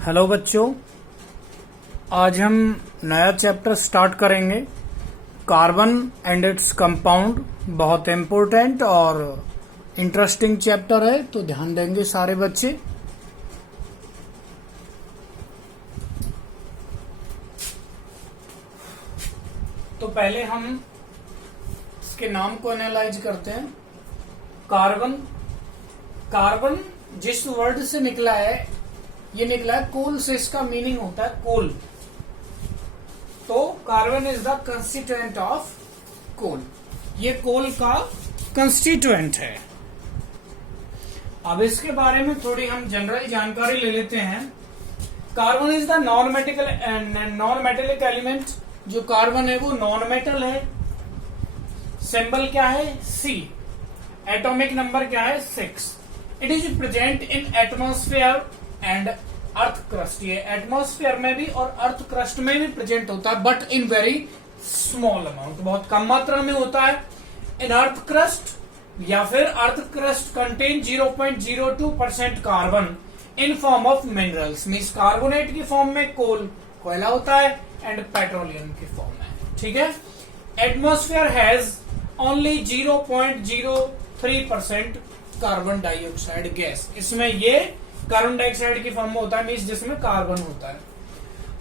Hello बच्चों, आज हम नया चैप्टर स्टार्ट करेंगे। कार्बन एंड इट्स कंपाउंड बहुत इम्पोर्टेंट और इंटरेस्टिंग चैप्टर है, तो ध्यान देंगे सारे बच्चे। तो पहले हम इसके नाम को एनालाइज करते हैं। कार्बन कार्बन जिस वर्ड से निकला है, ये निकला है कोल से। इसका मीनिंग होता है कोल। तो carbon is the constituent of coal. ये कोल का कंस्टिट्यूएंट है। अब इसके बारे में थोड़ी हम जनरल जानकारी ले लेते हैं। Carbon is the non metallic element. जो कार्बन है वो नॉन मेटल है। सिंबल क्या है? सी। एटॉमिक नंबर क्या है? 6। It is present in atmosphere and earth crust. ये एटमॉस्फेयर में भी और अर्थ क्रस्ट में भी प्रेजेंट होता है, but in very small amount, बहुत कम मात्रा में होता है। इन अर्थ क्रस्ट या फिर earth crust contain 0.02% carbon in form of minerals. Means carbonate की फॉर्म में कोयला होता है एंड पेट्रोलियम की फॉर्म में। ठीक है। Atmosphere has only 0.03% carbon dioxide gas. इसमें ये कार्बन डाइऑक्साइड की फॉर्म में होता है, मीन्स जिसमें कार्बन होता है।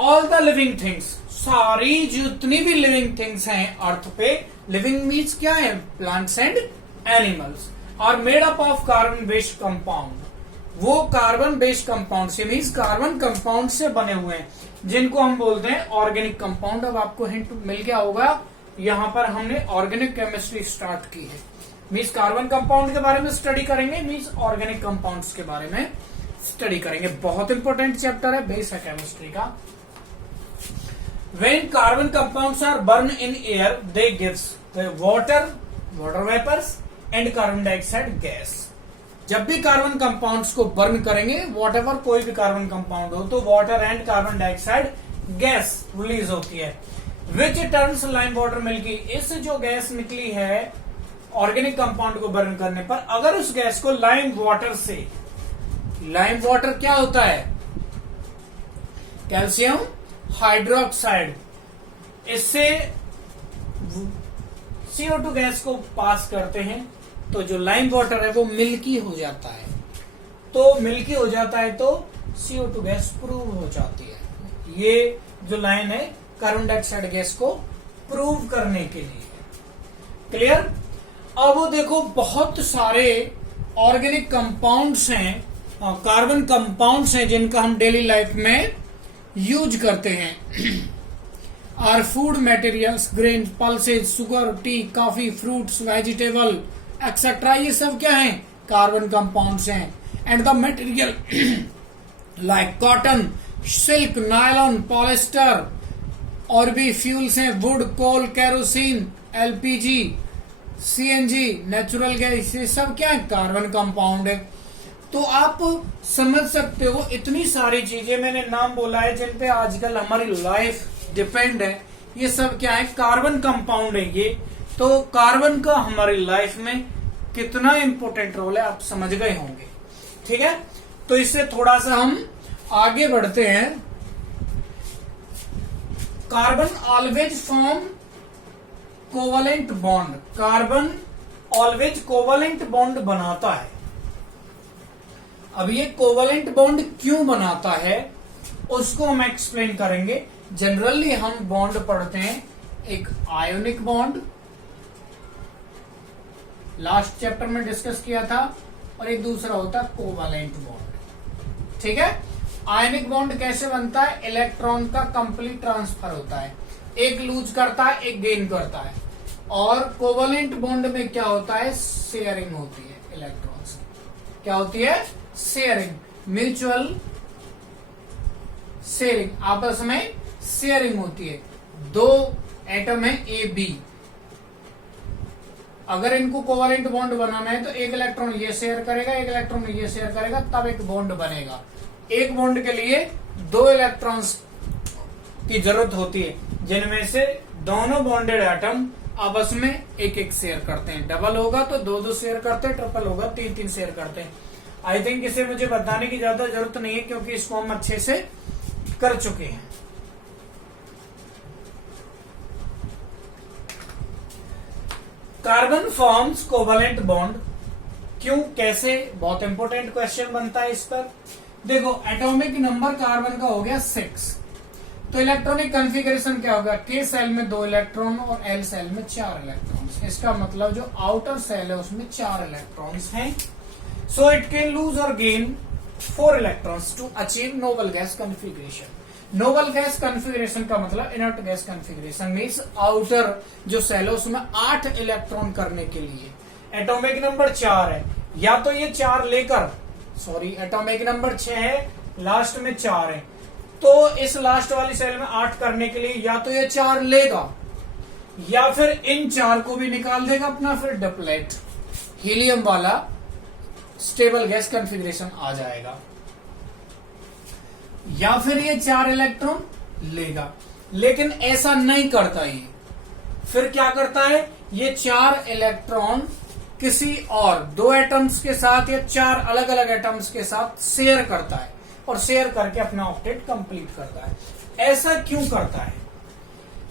ऑल द लिविंग थिंग्स, सारी जितनी भी लिविंग थिंग्स हैं अर्थ पे, लिविंग मीन्स क्या है? Plants and animals, are made up of carbon based compound. वो कार्बन बेस्ड कंपाउंड से, मीन्स कार्बन कंपाउंड से बने हुए हैं, जिनको हम बोलते हैं ऑर्गेनिक कंपाउंड। अब आपको हिंट मिल गया होगा, यहां पर हमने ऑर्गेनिक केमिस्ट्री स्टार्ट की है। मीन्स कार्बन कंपाउंड के बारे में स्टडी करेंगे, मीन्स ऑर्गेनिक कंपाउंड्स के बारे में स्टडी करेंगे। बहुत इंपॉर्टेंट चैप्टर है, बेस है केमिस्ट्री का। When carbon compounds are burn in air, they gives water vapours and carbon dioxide gas. जब भी कार्बन कंपाउंड्स को बर्न करेंगे, वॉटएवर कोई भी कार्बन कंपाउंड हो, तो water and carbon dioxide gas release होती है, which turns lime water milky. इस जो गैस निकली है ऑर्गेनिक कंपाउंड को बर्न करने पर, अगर उस गैस को लाइम वाटर से, लाइम वाटर क्या होता है? कैल्शियम हाइड्रोक्साइड, इससे CO2 गैस को पास करते हैं, तो जो लाइम वाटर है वो मिल्की हो जाता है। तो मिल्की हो जाता है तो CO2 गैस प्रूव हो जाती है। ये जो लाइन है कार्बन डाइऑक्साइड गैस को प्रूव करने के लिए। क्लियर? अब देखो, बहुत सारे ऑर्गेनिक कंपाउंड्स हैं, कार्बन कंपाउंड्स हैं, जिनका हम डेली लाइफ में यूज करते हैं। Our food materials, grain, pulses, sugar, tea, coffee, fruits, vegetable etcetera, ये सब क्या है? कार्बन कंपाउंड्स हैं। And the material like cotton, silk, nylon, polyester, और भी फ्यूल्स हैं, wood, coal, kerosene, LPG, CNG, natural gas, ये सब क्या है? कार्बन कंपाउंड है। तो आप समझ सकते हो, इतनी सारी चीजें मैंने नाम बोला है जिन पे आजकल हमारी लाइफ डिपेंड है, ये सब क्या है? कार्बन कंपाउंड है ये। तो कार्बन का हमारी लाइफ में कितना इंपॉर्टेंट रोल है आप समझ गए होंगे। ठीक है। तो इससे थोड़ा सा हम आगे बढ़ते हैं। Carbon always form covalent bond. Carbon always covalent bond बनाता है। अब ये कोवलेंट बॉन्ड क्यों बनाता है उसको हम एक्सप्लेन करेंगे। जनरली हम बॉन्ड पढ़ते हैं, एक आयोनिक बॉन्ड, लास्ट चैप्टर में डिस्कस किया था, और एक दूसरा होता है कोवलेंट बॉन्ड। ठीक है। आयनिक बॉन्ड कैसे बनता है? इलेक्ट्रॉन का कंप्लीट ट्रांसफर होता है, एक लूज करता है, एक गेन करता है। और कोवलेंट बॉन्ड में क्या होता है? शेयरिंग होती है इलेक्ट्रॉन्स। क्या होती है? शेयरिंग, म्यूचुअल शेयरिंग, आपस में शेयरिंग होती है। दो एटम है AB, अगर इनको कोवलेंट बॉन्ड बनाना है तो एक इलेक्ट्रॉन ये शेयर करेगा, एक इलेक्ट्रॉन ये शेयर करेगा, तब एक बॉन्ड बनेगा। एक बॉन्ड के लिए 2 इलेक्ट्रॉन्स की जरूरत होती है, जिनमें से दोनों बॉन्डेड एटम आपस में एक एक शेयर करते हैं। डबल होगा तो 2-2 शेयर करते हैं, ट्रिपल होगा 3-3 शेयर करते हैं। आई थिंक इसे मुझे बताने की ज्यादा जरूरत नहीं है क्योंकि इसको हम अच्छे से कर चुके हैं। कार्बन फॉर्म्स कोवलेंट बॉन्ड, क्यों, कैसे, बहुत इंपॉर्टेंट क्वेश्चन बनता है इस पर। देखो एटॉमिक नंबर कार्बन का हो गया 6, तो इलेक्ट्रॉनिक कॉन्फ़िगरेशन क्या होगा, के सेल में 2 इलेक्ट्रॉन और एल सेल में 4 इलेक्ट्रॉन्स। इसका मतलब जो आउटर सेल है उसमें 4 इलेक्ट्रॉन्स हैं। So it can lose or gain 4 electrons to achieve noble gas configuration. Noble gas configuration का मतलब inert gas configuration means outer जो सेल है उसमें 8 इलेक्ट्रॉन करने के लिए एटॉमिक नंबर 4 है, या तो ये 4 लेकर, सॉरी एटॉमिक नंबर 6 है, लास्ट में 4 है, तो इस लास्ट वाली सेल में 8 करने के लिए या तो ये 4 लेगा या फिर इन 4 को भी निकाल देगा अपना, फिर डबलेट हीलियम वाला स्टेबल गैस कॉन्फ़िगरेशन आ जाएगा, या फिर ये 4 इलेक्ट्रॉन लेगा। लेकिन ऐसा नहीं करता ये, फिर क्या करता है, ये 4 इलेक्ट्रॉन किसी और 2 एटम्स के साथ या 4 अलग अलग एटम्स के साथ शेयर करता है और शेयर करके अपना ऑक्टेट कंप्लीट करता है। ऐसा क्यों करता है,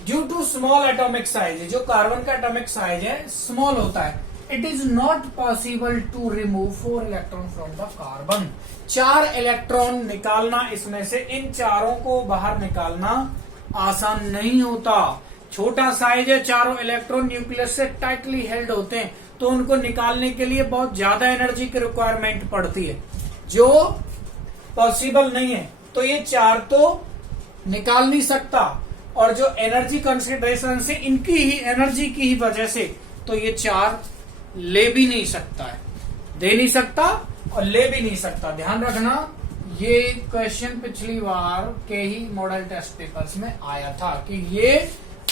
due to small atomic size, जो कार्बन का एटॉमिक साइज है स्मॉल होता है, it is not possible to remove 4 electron from the carbon. 4 electron निकालना इसमें से, इन चारों को बाहर निकालना आसान नहीं होता। छोटा साइज है, चारों इलेक्ट्रॉन न्यूक्लियस से टाइटली हेल्ड होते हैं, तो उनको निकालने के लिए बहुत ज्यादा एनर्जी की रिक्वायरमेंट पड़ती है, जो पॉसिबल नहीं है। तो ये 4 तो निकाल नहीं सकता, और जो एनर्जी कंसिडरेशन से, इनकी ही एनर्जी की ही वजह से, तो ये 4 ले भी नहीं सकता है, दे नहीं सकता और ले भी नहीं सकता। ध्यान रखना, ये क्वेश्चन पिछली बार के ही मॉडल टेस्ट पेपर्स में आया था कि ये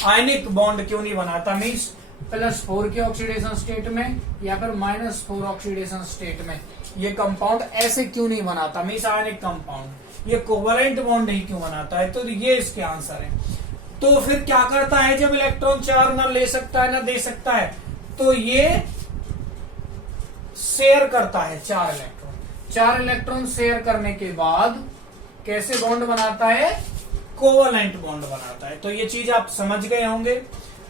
आयनिक बॉन्ड क्यों नहीं बनाता, मीन्स +4 के ऑक्सीडेशन स्टेट में या फिर -4 ऑक्सीडेशन स्टेट में ये कंपाउंड ऐसे क्यों नहीं बनाता, मीन्स आयनिक कंपाउंड, ये कोवलेंट बॉन्ड ही क्यों बनाता है। तो ये इसके आंसर है। तो फिर क्या करता है, जब इलेक्ट्रॉन 4 ना ले सकता है ना दे सकता है, तो ये शेयर करता है 4 इलेक्ट्रॉन। 4 इलेक्ट्रॉन शेयर करने के बाद कैसे बॉन्ड बनाता है, कोवलेंट बॉन्ड बनाता है। तो ये चीज आप समझ गए होंगे।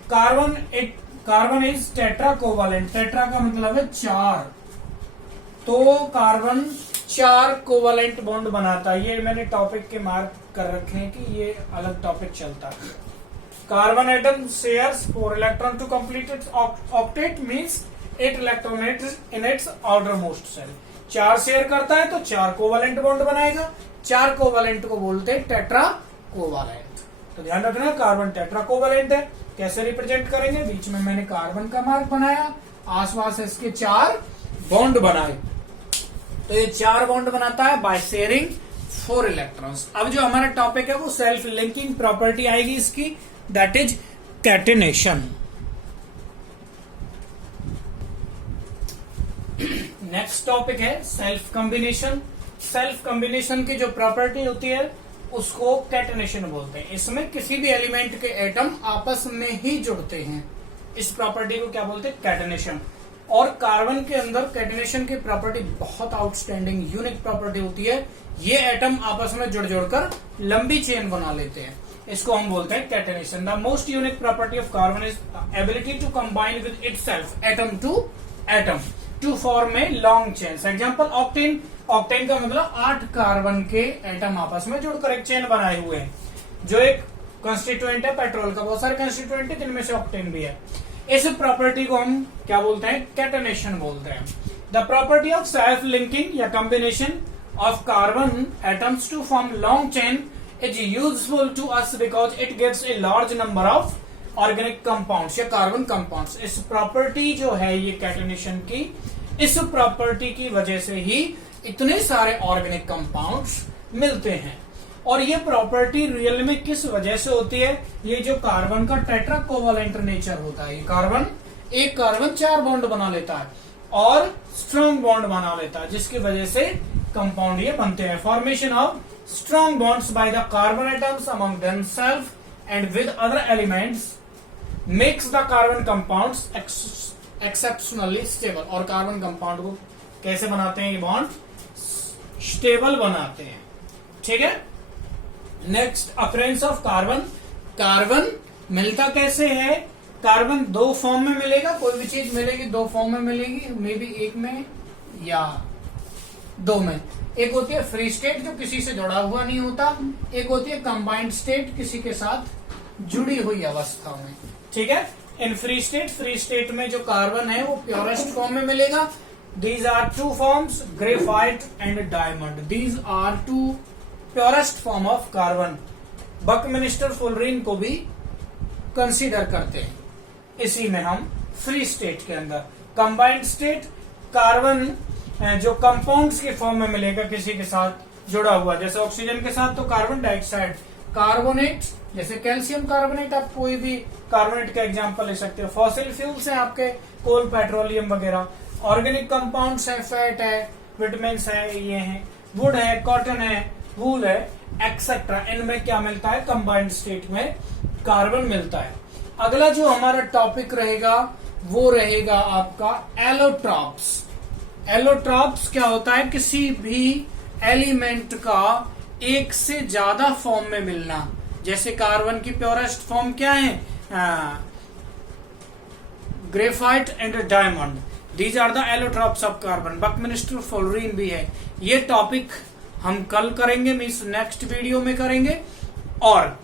Carbon is tetra covalent, tetra का मतलब है 4, तो कार्बन 4 कोवलेंट बॉन्ड बनाता है। ये मैंने टॉपिक के मार्क कर रखे हैं कि ये अलग टॉपिक चलता है। Carbon atom shares 4 electron to complete its octet, means 8 electron in its outermost shell. 4 share करता है तो 4 कोवलेंट बॉन्ड बनाएगा। 4 कोवलेंट को बोलते हैं टेट्रा कोवलेंट। तो ध्यान रखना, कार्बन टेट्रा कोवलेंट है। कैसे रिप्रेजेंट करेंगे, बीच में मैंने कार्बन का मार्क बनाया, आसपास इसके 4 बॉन्ड बनाए, तो ये 4 बॉन्ड बनाता है बाय शेयरिंग 4 इलेक्ट्रॉन्स। अब जो हमारा टॉपिक है वो सेल्फ लिंकिंग प्रॉपर्टी आएगी इसकी, that is catenation. Next topic है सेल्फ कॉम्बिनेशन। सेल्फ कॉम्बिनेशन की जो प्रॉपर्टी होती है उसको कैटेनेशन बोलते हैं। इसमें किसी भी एलिमेंट के एटम आपस में ही जुड़ते हैं, इस प्रॉपर्टी को क्या बोलते हैं, कैटेनेशन। और कार्बन के अंदर कैटेनेशन की प्रॉपर्टी बहुत आउटस्टैंडिंग यूनिक प्रॉपर्टी होती है। ये एटम आपस में जुड़ जुड़कर लंबी चेन बना लेते हैं, इसको हम बोलते हैं catenation. The most unique property of carbon is ability to combine with itself atom to form a long chains. Example octane. Octane का मतलब 8 कार्बन के एटम आपस में जुड़कर एक चेन बनाए हुए हैं, जो एक कंस्टिट्यूएंट है पेट्रोल का। बहुत सारे कंस्टिट्यूएंट है जिनमें से ऑक्टेन भी है। इस प्रॉपर्टी को हम क्या बोलते हैं, कैटेनेशन बोलते हैं। The property of self linking या combination of carbon atoms to form long chain is useful to us because it gives a large number of organic compounds या कार्बन कंपाउंड्स। इस प्रॉपर्टी जो है ये कैटेनेशन की, इस प्रॉपर्टी की वजह से ही इतने सारे ऑर्गेनिक कंपाउंड्स मिलते हैं। और ये प्रॉपर्टी रियल में किस वजह से होती है, ये जो कार्बन का टेट्रा कोवलेंट नेचर होता है, ये कार्बन एक कार्बन 4 बॉन्ड बना लेता है और स्ट्रॉन्ग बॉन्ड बना लेता है, जिसकी वजह से कंपाउंड ये बनते हैं। Formation of strong bonds by the carbon atoms among themselves and with other elements makes the carbon compounds exceptionally stable. और कार्बन कंपाउंड को कैसे बनाते हैं ये बॉन्ड, स्टेबल बनाते हैं। ठीक है। Next, occurrence of carbon. Carbon मिलता कैसे है? कार्बन दो फॉर्म में मिलेगा, कोई भी चीज मिलेगी दो फॉर्म में मिलेगी, मे बी एक में या दो में। एक होती है फ्री स्टेट जो किसी से जुड़ा हुआ नहीं होता, एक होती है कंबाइंड स्टेट किसी के साथ जुड़ी हुई अवस्था में। ठीक है। इन फ्री स्टेट में जो कार्बन है वो प्योरेस्ट फॉर्म में मिलेगा। These are two forms, graphite and diamond. These are two purest form of carbon. Buckminster fullerene को भी कंसीडर करते हैं इसी में हम फ्री स्टेट के अंदर। कंबाइंड स्टेट, कार्बन जो कंपाउंड्स के फॉर्म में मिलेगा किसी के साथ जुड़ा हुआ, जैसे ऑक्सीजन के साथ तो कार्बन डाइऑक्साइड। कार्बोनेट जैसे कैल्शियम कार्बोनेट, आप कोई भी कार्बोनेट का एग्जांपल ले सकते हो। फॉसिल फ्यूल्स है आपके कोल, पेट्रोलियम वगैरह। ऑर्गेनिक कंपाउंड्स है, फैट है, विटामिन है, ये है, वुड है, कॉटन है, वूल है, एक्सेट्रा। इनमें क्या मिलता है? कंबाइंड स्टेट में कार्बन मिलता है। अगला जो हमारा टॉपिक रहेगा वो रहेगा आपका एलोट्रॉप्स। एलोट्रॉप्स क्या होता है? किसी भी एलिमेंट का एक से ज्यादा फॉर्म में मिलना। जैसे कार्बन की प्योरेस्ट फॉर्म क्या है? Graphite and diamond. These are the allotropes of carbon. Buckminster fullerene भी है। ये टॉपिक हम कल करेंगे, मीन्स नेक्स्ट वीडियो में करेंगे। और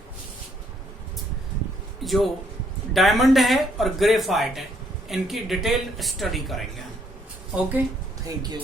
जो डायमंड है और ग्रेफाइट है इनकी डिटेल स्टडी करेंगे। Okay, thank you.